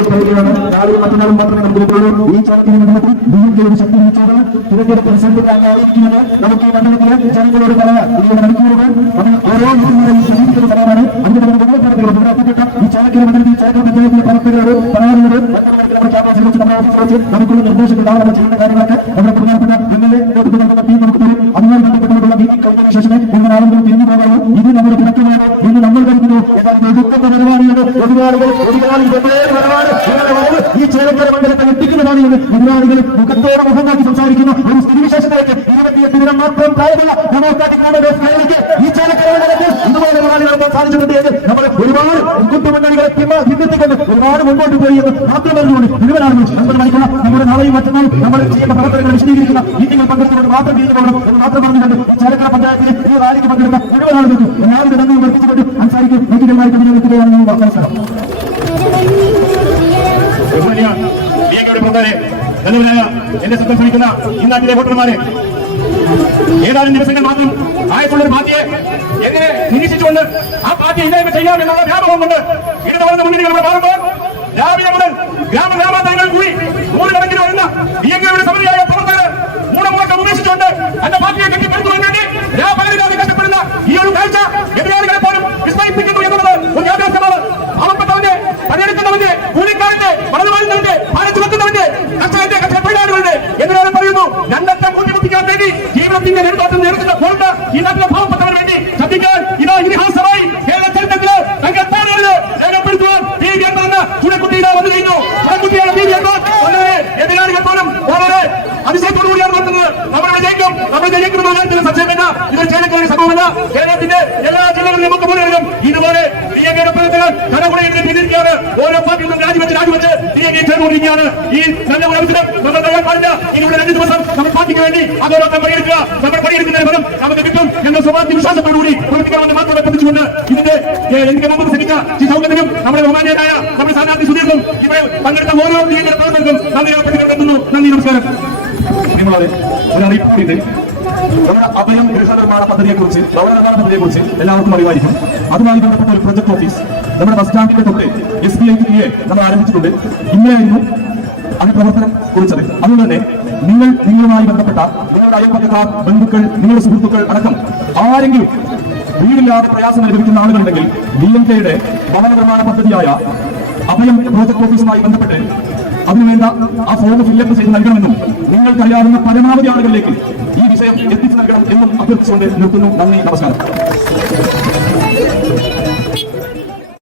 രാവിലെ മറ്റന്നാളും മാത്രമേ നമുക്ക് ഈ ചോദ്യത്തിന് മണ്ഡലത്തിൽ ബി എം കെയുടെ ശക്തി വിളിച്ചോളാം തിരഞ്ഞെടുപ്പ് റിസൾട്ടുകളായിരിക്കുന്നത് നമുക്ക് ഈ മണ്ഡലത്തിലെ ജനങ്ങളോട് പറയാം ഇരുപത് മണിക്കൂറുകൾ നമ്മൾ ഓരോ യൂണിറ്റുകളിൽ ശ്രമിക്കുന്നത് പറയാനാണ് അതിന്റെ പ്രവർത്തികൾ ഉണ്ടാക്കിയിട്ട് ഈ ചാലക്കര മണ്ഡലത്തിൽ ചാലക്കര പഞ്ചായത്തിലെ പ്രവർത്തകരോട് പറയാനുള്ളത് നമുക്കുള്ള നിർദ്ദേശങ്ങൾ ചെയ്യുന്ന കാര്യങ്ങളൊക്കെ നമ്മുടെ പ്രധാനപ്പെട്ട എം എൽ എ ടീം നമുക്ക് തരും അതുമായി കഴിഞ്ഞതിന് ശേഷമേ ഇങ്ങനെ ആളുകൾ തിരിഞ്ഞു പോകാവൂ. ഇത് നമ്മുടെ തുടക്കമാണ് ഇന്ന് നമ്മൾ കഴിക്കുന്നു എന്നാൽ എതിർക്കുന്ന പരിപാടിയാണ് എതിരാളികൾ ഈ ചേലക്കര മണ്ഡലത്തെ എത്തിക്കുന്നതാണ് എന്ന് എതിരാളികൾ മുഖത്തോടെ മുഖം നോക്കി സംസാരിക്കുന്ന. ഒരു സ്ഥിതിവിശേഷത്തിലേക്ക് ഇരുപത്തിയെട്ട് ദിനം മാത്രം പ്രായമുള്ള ഡെമോക്രാറ്റിക് ഈ ചേലക്കര മണ്ഡലത്തിൽ ഇതുപോലെ സാധിച്ചിട്ടുണ്ട് പിന്തുണച്ചുകൊണ്ട് ഒരുപാട് മുമ്പോട്ട് പോയി എന്ന് മാത്രം പറഞ്ഞുകൊണ്ട് മുഴുവനാണ് അൻപത് മണിക്കുള്ള നമ്മുടെ നാളെയും മറ്റന്നാൾ നമ്മൾ ചെയ്യുന്ന പ്രവർത്തനങ്ങൾ വിശദീകരിക്കുന്ന മീറ്റിംഗിൽ പങ്കെടുത്തുകൊണ്ട് മാത്രം പോകണം എന്ന് മാത്രം പറഞ്ഞുകൊണ്ട് ഈ ചേലക്കര പഞ്ചായത്തിലെ ഈ റാലിക്ക് പങ്കെടുത്ത ഒരുപാട് ആളുകൾക്കും എല്ലാവരും നന്ദി വർദ്ധിച്ചുകൊണ്ട് അൻസാരിക്ക് നമസ്കാരം സാർ. എന്റെ പ്രവർത്തകരെ നല്ലവരായ എന്നെ സ്വന്തം ശ്രമിക്കുന്ന ഈ നാട്ടിലെ വോട്ടർമാരെ ഏതാനും ദിവസങ്ങൾ മാത്രം ആയിട്ടുള്ള ഒരു പാർട്ടിയെ എങ്ങനെ നിരീക്ഷിച്ചുകൊണ്ട് ആ പാർട്ടി ഇല്ലായ്മ ചെയ്യാമെന്നുള്ള വ്യാപകം കൊണ്ട് ഇടതുവരുന്ന മുന്നണികൾ മാറുമ്പോൾ രാവിലെ മുതൽ ഗ്രാമ ഗ്രാമാന്തരങ്ങൾ കൂടി നൂറുകണക്കിന് വരുന്ന ബി എം കെയുടെ സമരിയായ പ്രവർത്തകർ മൂടമുടക്കം ഉപേക്ഷിച്ചുകൊണ്ട് തന്റെ പാർട്ടിയെ കെട്ടിപ്പടുത്തുവാൻ വേണ്ടി രാപകലില്ലാതെ കഷ്ടപ്പെടുന്ന ഈ ഒരു കാഴ്ച എതിരാളികളെ പോലും വിസ്മയിപ്പിക്കുന്നു എന്നുള്ളത് ഒരു യാഥാർത്ഥ്യമാണ്. പാവപ്പെട്ടവന്റെ പണിയെടുക്കുന്നവന്റെ കൂലിക്കാരന്റെ വളരുമാനത്തിന്റെ പാലിച്ചു വെക്കുന്നവന്റെ കർഷകന്റെ കർഷക തൊഴിലാളികളുടെ എതിരാളി പറയുന്നു രണ്ടറ്റം കൂട്ടിമുട്ടിക്കാൻ വേണ്ടി ജീവിതത്തിന്റെ ഇതാ ഇതിഹാസമായി കേരള ചരിത്രത്തിൽ തങ്കത്താനത് രേഖപ്പെടുത്തുവാൻ പി വി എന്ന ചുടക്കുട്ടി ഇതാ വന്നു കഴിഞ്ഞു. ചുടക്കുട്ടിയാണ് പി വി എന്ന വളരെ എതിരാളികൾ വിജയിക്കും നമ്മൾ ജയിക്കുമെന്ന കാര്യത്തിൽ സംശയമില്ല. ഇത് ചേലക്കര സംഭവമല്ല. കേരളത്തിന്റെ എല്ലാ ജില്ലകളിലും നമുക്ക് മുഴുവനും ഇതുപോലെ ഡി എ പ്രവർത്തകർ കടകുടയിൽ ചെയ്തിരിക്കുകയാണ് ഓരോ പാർട്ടിയിൽ നിന്നും രാജിവെച്ച് രാജിവെച്ച് ഡി ഈ നല്ല ഒരു അവസരം നമ്മൾ ഇനിയുള്ള രണ്ട് ദിവസം നമ്മൾ പാർട്ടിക്ക് വേണ്ടി അതോടൊപ്പം പണിയെടുക്കുക. നമ്മൾ പണിയെടുക്കുന്നതിന് ഫലം സുധീർക്കും ഇവിടെ പങ്കെടുത്ത ഓരോ ഡി എ പ്രവർത്തകർക്കും നന്ദി രേഖപ്പെടുത്തുന്നു നന്ദി നമസ്കാരം. പ്രിയമുള്ളവരെ, ഒരു അറിയിപ്പ് കൂടി ഉണ്ട്. നമ്മുടെ അഭയം ഗൃഹനിർമ്മാണ പദ്ധതിയെ കുറിച്ച് ഭവന നിർമ്മാണ പദ്ധതിയെ കുറിച്ച് എല്ലാവർക്കും അറിവായിരിക്കും. അതുമായി ബന്ധപ്പെട്ട ഒരു പ്രൊജക്ട് ഓഫീസ് നമ്മുടെ ബസ് സ്റ്റാൻഡിന്റെ തൊട്ട് എസ് ബി ഐ കീഴെ നമ്മൾ ആരംഭിച്ചിട്ടുണ്ട്. ഇന്നലെയായിരുന്നു അത് പ്രവർത്തനം കുറിച്ചത്. അതുകൊണ്ട് നിങ്ങൾ നിങ്ങളുമായി ബന്ധപ്പെട്ട നിങ്ങളുടെ അയൽപക്കക്കാർ ബന്ധുക്കൾ നിങ്ങളുടെ സുഹൃത്തുക്കൾ അടക്കം ആരെങ്കിലും വീടില്ലാതെ പ്രയാസം അനുഭവിക്കുന്ന ആളുകളുണ്ടെങ്കിൽ ബി എം കെയുടെ ഭവന പദ്ധതിയായ അഭയം പ്രോജക്ട് ഓഫീസുമായി ബന്ധപ്പെട്ട് അതിനുവേണ്ട ആ ഫോം ഫില്ലപ്പ് ചെയ്ത് നൽകണമെന്നും നിങ്ങൾക്കറിയാവുന്ന പരമാവധി ആളുകളിലേക്ക് ഈ വിഷയം എത്തിച്ചു നൽകണം എന്നും അഭ്യർത്ഥിച്ചുകൊണ്ട് നിർത്തുന്നു. നന്ദി നമസ്കാരം.